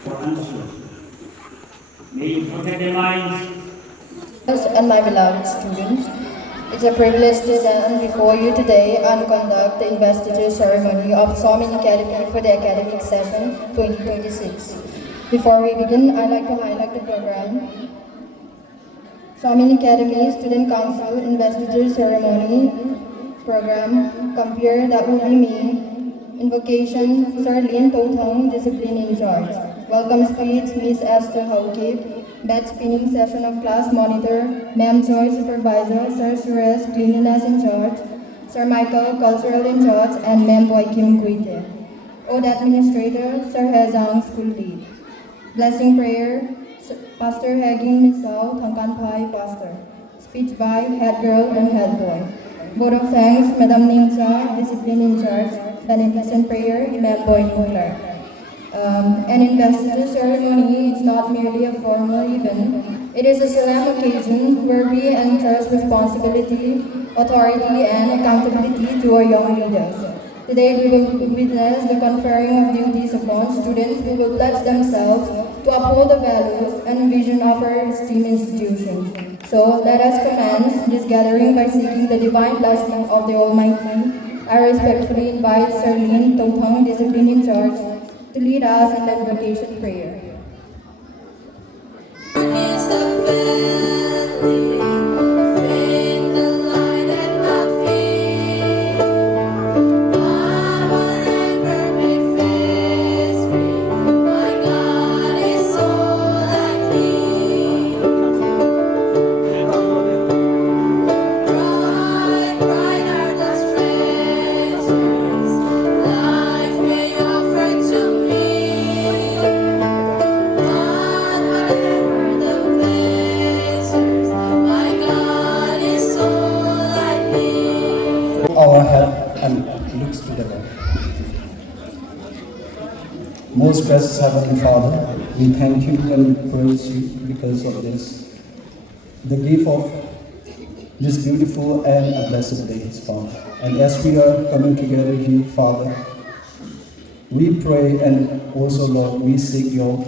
for answers. May you protect their minds. And my beloved students, it's a privilege to stand before you today and conduct the investiture ceremony of Swamin Academy for the academic session 2026. Before we begin, I'd like to highlight the program. Swamin Academy Student Council Investiture Ceremony Program. Come here, that will be me. Invocation, Sir Lin Tothong, Discipline in Charge. Welcome speech, Miss Esther Haukip. Batch spinning session of class monitor, Ma'am Joy Supervisor, Sir Suresh Cleanliness in Charge, Sir Michael Cultural in Charge, and Ma'am Boy Kim Kuite. Ode Administrator, Sir Hezang School Lead. Blessing prayer, Pastor Hagin Misao, Thangkan Pai Pastor. Speech by Head Girl and Head Boy. Vote of thanks, Madam Ningcha, Discipline in Charge. Beneficent prayer, Ma'am Boy Clark. An investiture ceremony is not merely a formal event. It is a solemn occasion where we entrust responsibility, authority, and accountability to our young leaders. Today we will witness the conferring of duties upon students who will pledge themselves to uphold the values and vision of our esteemed institution. So let us commence this gathering by seeking the divine blessing of the Almighty. I respectfully invite Sir Lin Tothong, Discipline in Charge, to lead us in the invocation prayer. Our head and looks to the Lord. Most gracious Heavenly Father, we thank you and praise you because of this, the gift of this beautiful and a blessed day, Father. And as we are coming together here, Father, we pray and also, Lord, we seek your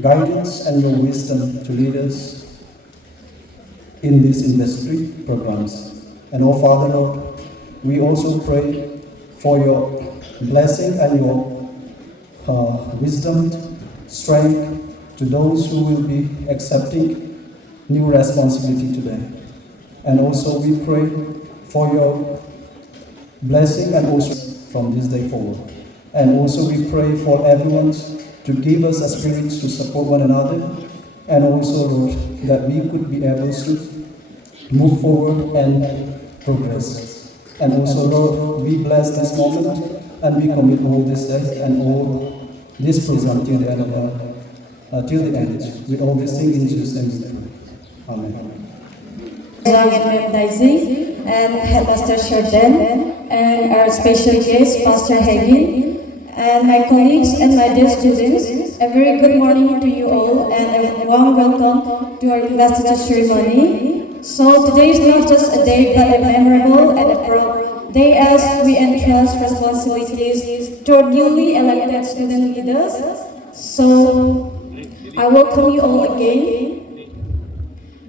guidance and your wisdom to lead us in these industry programs. And oh Father, Lord, we also pray for your blessing and your wisdom, strength to those who will be accepting new responsibility today. And also we pray for your blessing and also from this day forward. And also we pray for everyone to give us a spirit to support one another, and also, Lord, that we could be able to move forward and progress. And also, Lord, we bless this moment and we commit all this day and all this program till the end, with all these things in Jesus' name we pray. Amen. Daisy and Headmaster Sherden and our special guest, Pastor Hagin, and my colleagues and my dear students, a very good morning to you all and a warm welcome to our investiture ceremony. So today is not just a day but a memorable and a proud day as we entrust responsibilities to our newly elected student leaders. So I welcome you all again.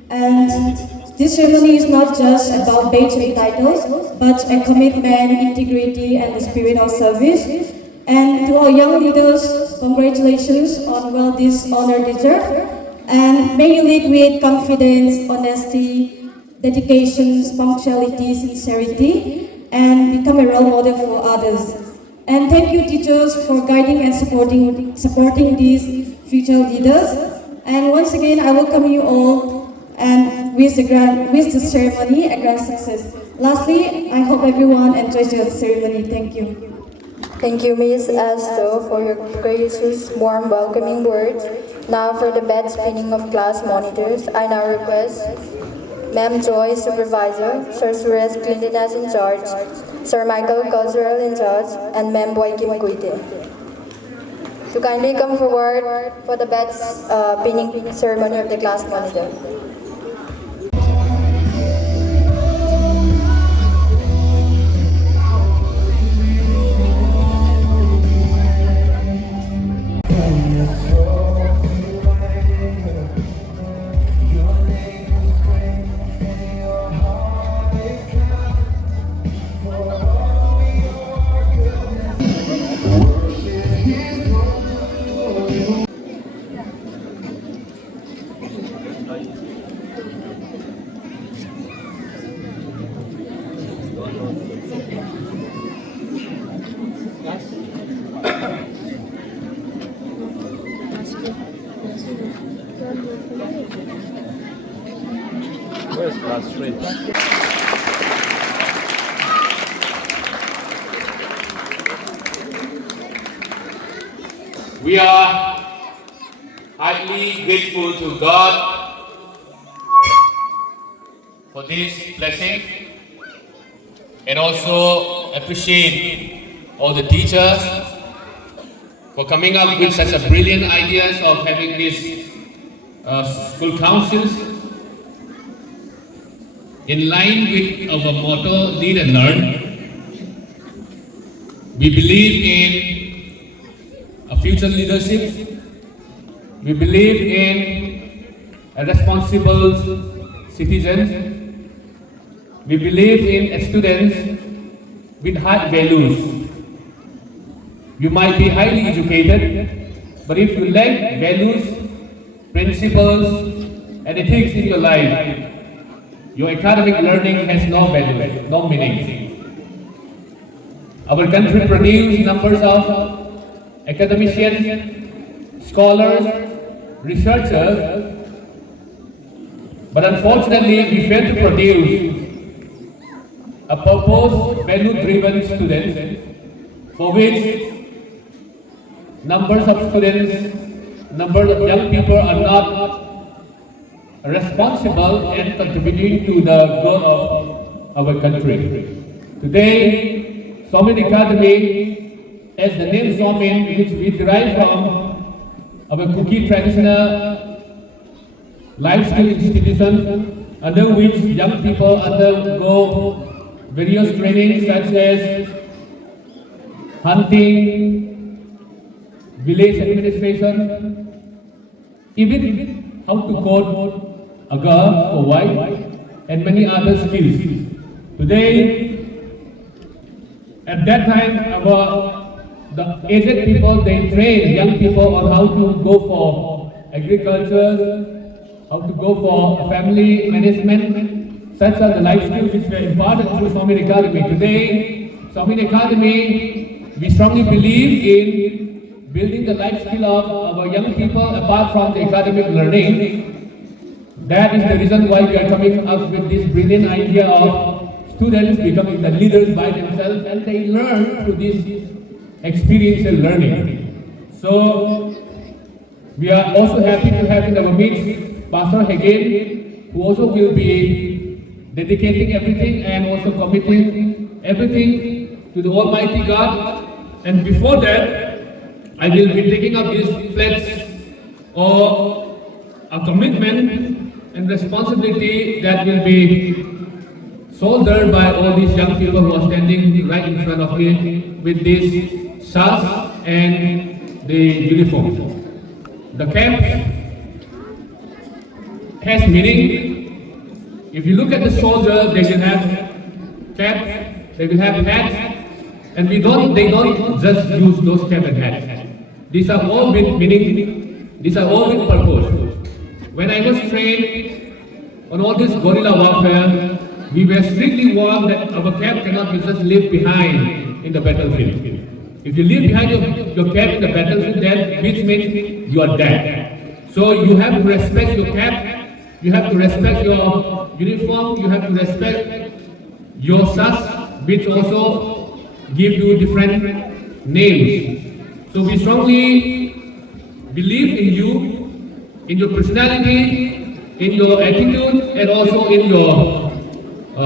And this ceremony is not just about badge and titles, but a commitment, integrity, and the spirit of service. And to our young leaders, congratulations on this honor deserved. And may you lead with confidence, honesty, dedication, punctuality, sincerity, and become a role model for others. And thank you, teachers, for guiding and supporting these future leaders. And once again, I welcome you all and wish the ceremony a grand success. Lastly, I hope everyone enjoys your ceremony. Thank you. Thank you, Ms. Asto, for your gracious, warm, welcoming words. Now for the bed spinning of class monitors, I now request Ma'am Joy, Supervisor, Sir Suresh Cleanliness in Charge, Sir Michael Cultural in Charge, and Ma'am Boy Kim Kuite to kindly come forward for the bed pinning ceremony of the class monitor. Where's class 3? We are highly grateful to God for this blessing and also appreciate all the teachers for coming up with such a brilliant ideas of having these school councils in line with our motto, Lead and Learn. We believe in a future leadership. We believe in a responsible citizen. We believe in students with high values. You might be highly educated, but if you lack values, principles, and ethics in your life, your academic learning has no value, no meaning. Our country produces numbers of academicians, scholars, researchers, but unfortunately we fail to produce a purpose value-driven students for which numbers of students, numbers of young people are not responsible and contributing to the growth of our country. Today, Somin Academy, as the name Somin, which we derive from our Kuki traditional life skill institution, under which young people undergo various trainings such as hunting, village administration, even how to code a girl or wife, and many other skills. Today, at that time, the aged people, they train young people on how to go for agriculture, how to go for family management. Such are the life skills which were imparted through Somin Academy. Today, Somin Academy, we strongly believe in building the life skill of our young people apart from the academic learning. That is the reason why we are coming up with this brilliant idea of students becoming the leaders by themselves, and they learn through this experiential learning. So, we are also happy to have in our midst Pastor Hagin, who also will be dedicating everything and also committing everything to the Almighty God. And before that, I will be taking up this pledge or a commitment and responsibility that will be shouldered by all these young people who are standing right in front of me with this shawls and the uniform. The camp has meaning. If you look at the soldier, they will have caps, they will have hats, and they don't just use those cap and hats. These are all with meaning, these are all with purpose. When I was trained on all this guerrilla warfare, we were strictly warned that our cap cannot be just left behind in the battlefield. If you leave behind your cap in the battlefield, that which means you are dead. So you have to respect your cap, you have to respect your uniform, you have to respect your sas, which also give you different names. So we strongly believe in you, in your personality, in your attitude, and also in your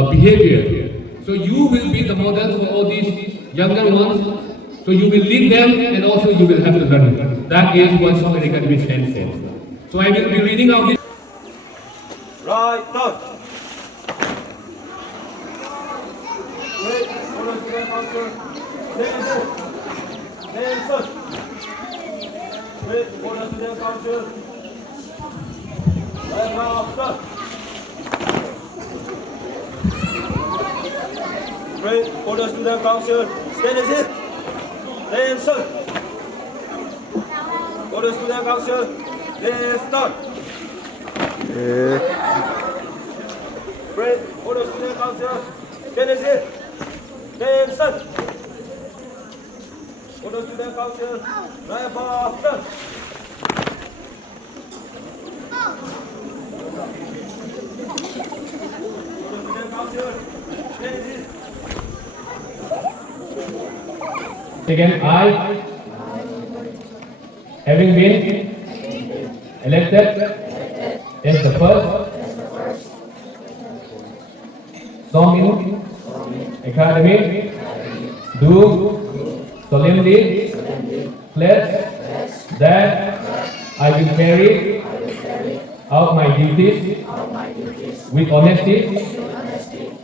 behavior. So you will be the model for all these younger ones. So you will lead them and also you will have to learn. That is what Somin Academy stands for. So I will be reading out this. Right, now. Wait, hold on to that answer. Nelson. Wait, hold on to that answer. Right now, start. Wait, hold on to that council. Stand as it. Nelson. Hold on to that council. Then start. Wait, hold on to that council. Stand as it. Nelson. Hold on to that council. Right now, start. again, I, having been elected as the first Somin Academy, do solemnly pledge that I will carry out my duties with honesty,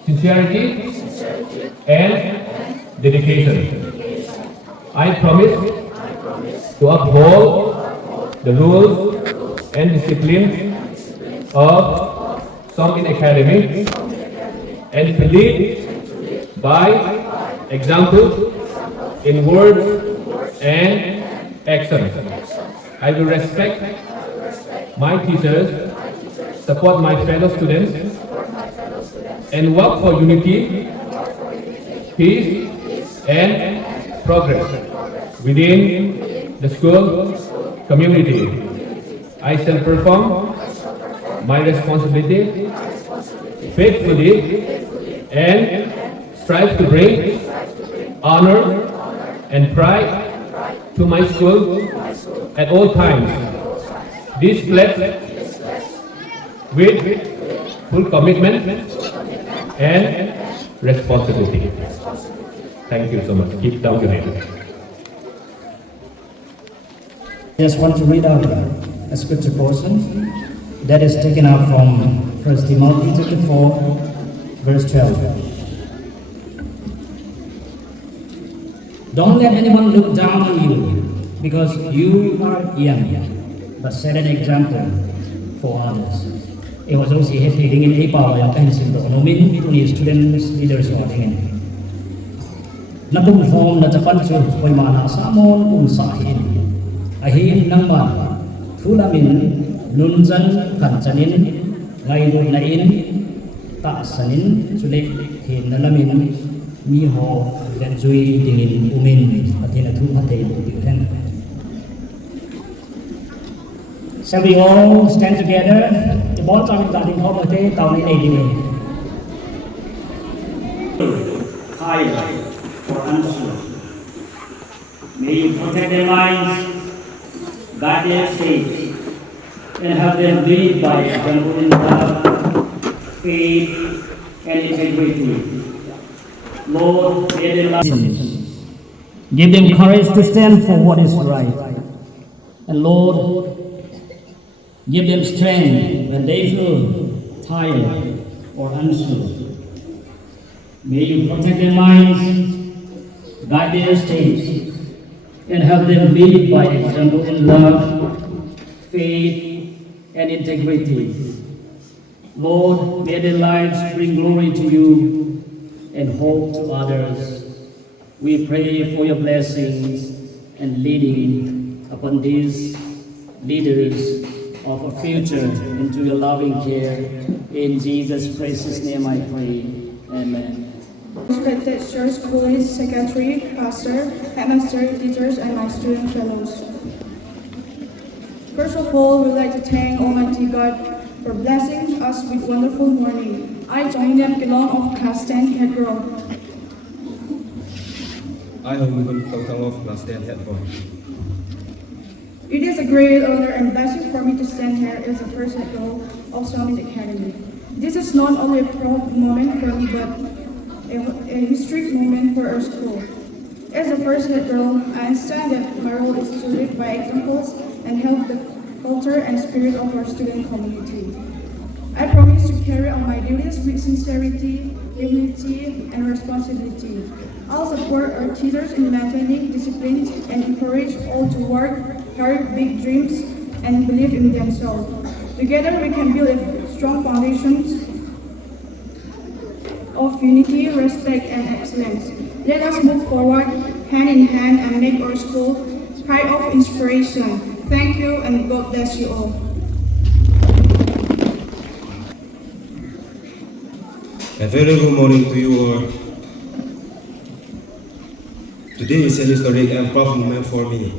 sincerity, and dedication. I promise to uphold the rules and discipline of Somin Academy and to lead by example in words and actions. I will respect my teachers, support my fellow students, and work for unity, peace, and progress within the school community. I shall perform my responsibility faithfully and strive to bring honor and pride to my school at all times. This pledge with full commitment and responsibility. Thank you so much. Keep down your head. I just want to read out a scripture portion that is taken out from 1 Timothy chapter 4, verse 12. Don't let anyone look down on you because you are young, but set an example for others. It was also heading in April yang pensil do nomin itu ni students leaders ordingin. Natumhom na japan su koy mana samon sahin. Ahin nang man thulamin nunjan kanchanin ngayon lain taasanin sulit hin nalamin miho dan zui dingin umin atin atu hatay buktikan. Shall we all stand together? The ball time starting home today down in ADA. Higher for answer. May you protect their minds, guide their faith, and have them lead by example in love, faith, and integrity. Lord, may their lives Give them courage to stand for what is right. And Lord, give them strength when they feel tired or unsure. May you protect their minds, guide their steps, and have them lead by example in love, faith, and integrity. Lord, may their lives bring glory to you and hope to others. We pray for your blessings and leading upon these leaders of our future into your loving care. In Jesus' precious name I pray. Amen. Respected church police, secretary, pastor, headmaster, teachers, and my student fellows. First of all, we'd like to thank Almighty God for blessing us with wonderful morning. I join them Gelong of Class 10 Head Row. I am Mugun of Class 10 Head Boy. It is a great honor and blessing for me to stand here as the first head row of Somin Academy. This is not only a proud moment for me, but a historic moment for our school. As the first head row, I understand that my role is to lead by examples and help the culture and spirit of our student community. I promise to carry out my duties with sincerity, humility, and responsibility. I'll support our teachers in maintaining discipline and encourage all to work hard, big dreams, and believe in themselves. Together, we can build a strong foundation of unity, respect, and excellence. Let us move forward hand in hand and make our school pride of inspiration. Thank you, and God bless you all. A very good morning to you all. Today is a historic and proud moment for me.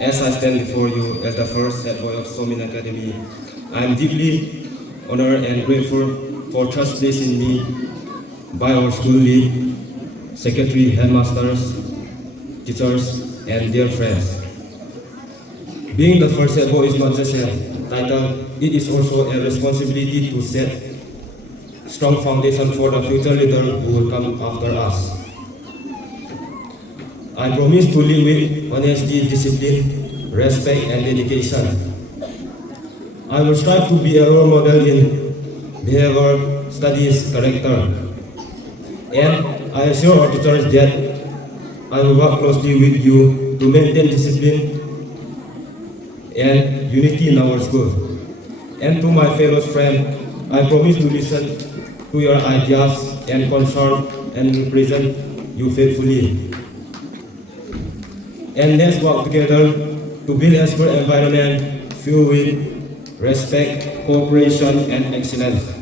As I stand before you as the first head boy of Somin Academy, I am deeply honored and grateful for trust placed in me by our school lead, secretary, headmasters, teachers, and dear friends. Being the first head boy is not just a title, it is also a responsibility to set strong foundation for the future leader who will come after us. I promise to live with honesty, discipline, respect, and dedication. I will strive to be a role model in behavior, studies, character. And I assure our teachers that I will work closely with you to maintain discipline and unity in our school. And to my fellow friends, I promise to listen to your ideas and concern and represent you faithfully. And let's work together to build a school environment filled with respect, cooperation, and excellence.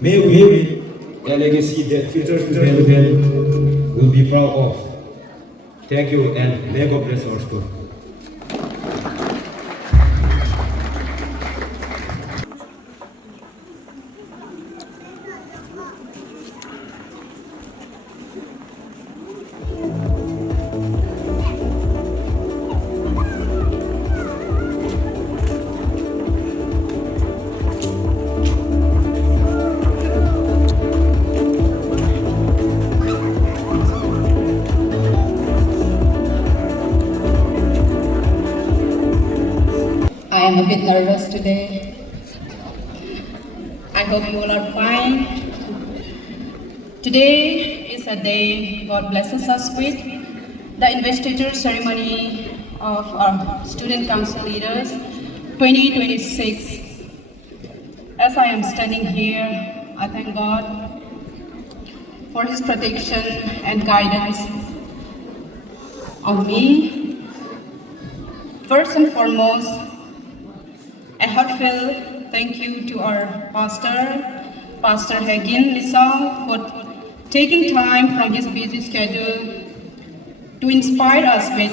May we build a legacy that future students will be proud of. Thank you, and may God bless our school. I am a bit nervous today. I hope you all are fine. Today is a day God blesses us with, the investiture ceremony of our Student Council Leaders 2026. As I am standing here, I thank God for His protection and guidance on me. First and foremost, a heartfelt thank you to our Pastor Hagin Misal, for taking time from his busy schedule to inspire us with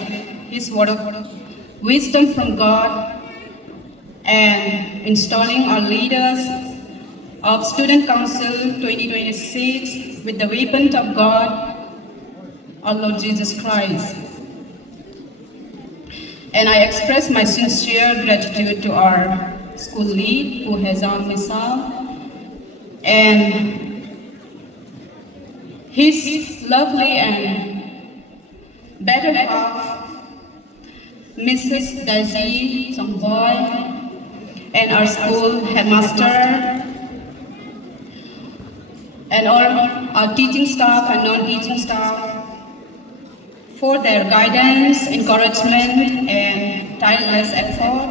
his word of wisdom from God and installing our leaders of Student Council 2026 with the weapon of God, our Lord Jesus Christ. And I express my sincere gratitude to our school lead, who has Misal, and his lovely and better half, Mrs. Daisy Songboy, and our school headmaster, and all our teaching staff and non-teaching staff, for their guidance, encouragement, and tireless effort,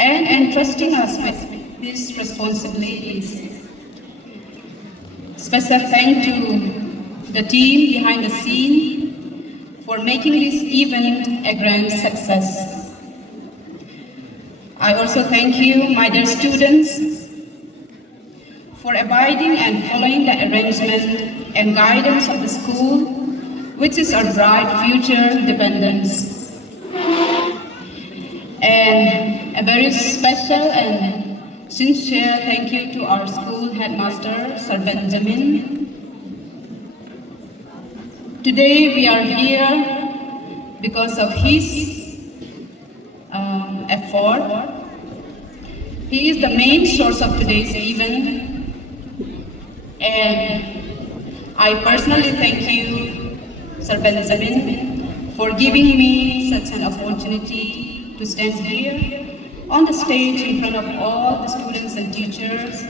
and entrusting us with these responsibilities. Special thanks to the team behind the scene for making this event a grand success. I also thank you, my dear students, for abiding and following the arrangement and guidance of the school, which is our bright future dependence. And a very special and sincere thank you to our school headmaster, Sir Benjamin. Today we are here because of his effort. He is the main source of today's event, and I personally thank you, Sir Benjamin, for giving me such an opportunity to stand here on the stage in front of all the students and teachers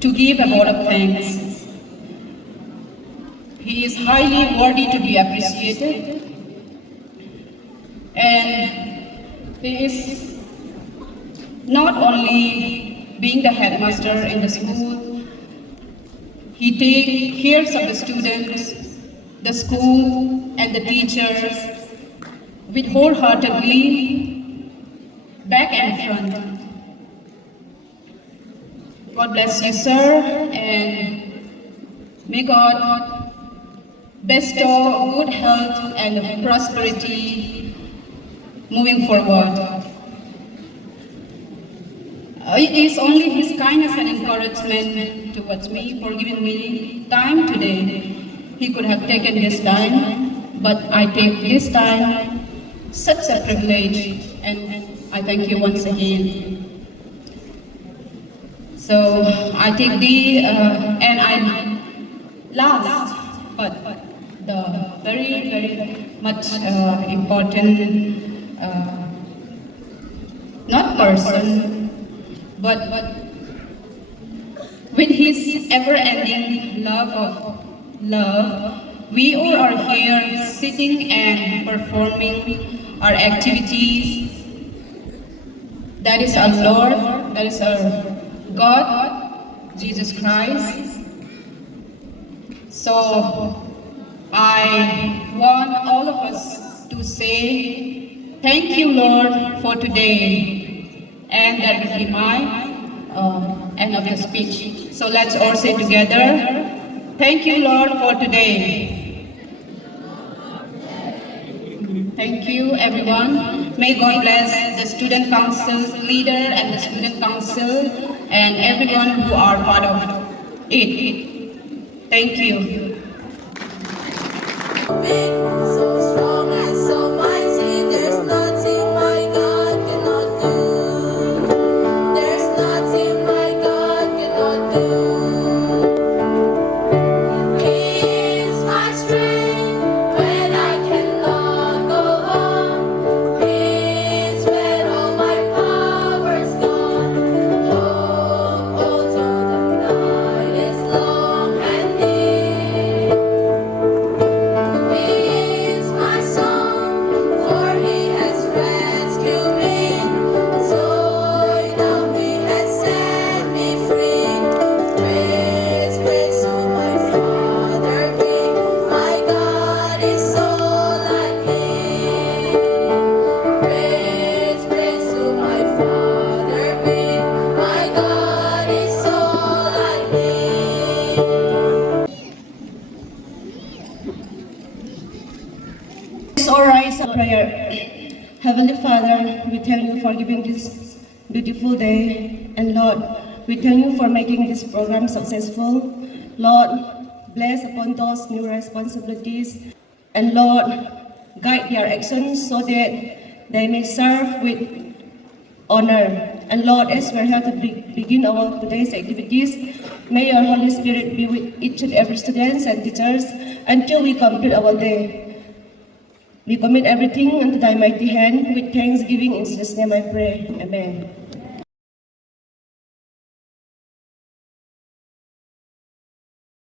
to give a vote of thanks. He is highly worthy to be appreciated, and he is not only being the headmaster in the school, he takes care of the students, the school, and the teachers with wholeheartedly, back and front. God bless you, sir, and may God bestow good health and prosperity moving forward. It is only His kindness and encouragement towards me for giving me time today he could have taken this time, but I take this time, such a privilege, and I thank you once again. So I take and I last, but the very, very much important, not person, but with his ever-ending love of love, we all are here sitting and performing our activities. That is our Lord, that is our God, Jesus Christ. So I want all of us to say, thank you, Lord, for today. And that will be my end of the speech. So let's all say together, thank you, Lord, for today. Thank you, everyone. May God bless the student council leader and the student council and everyone who are part of it. Thank you. So strong and so mighty, there's nothing my God cannot do. There's nothing my God cannot do. He is my strength when I cannot go on. He is when all my power's gone. Oh, although the night is long and near. He is my song, for He has rescued me. So now He has set me free. Praise, praise to my Father be. My God is all I need. Praise, praise to my Father be. My God is all I need. Let's all rise a prayer. Heavenly Father, we thank you for giving this beautiful day. And Lord, we thank you for making this program successful. Lord, bless upon those new responsibilities. And Lord, guide their actions so that they may serve with honor. And Lord, as we're here to begin our today's activities, may your Holy Spirit be with each and every students and teachers until we complete our day. We commit everything into thy mighty hand. With thanksgiving in Jesus' name I pray. Amen.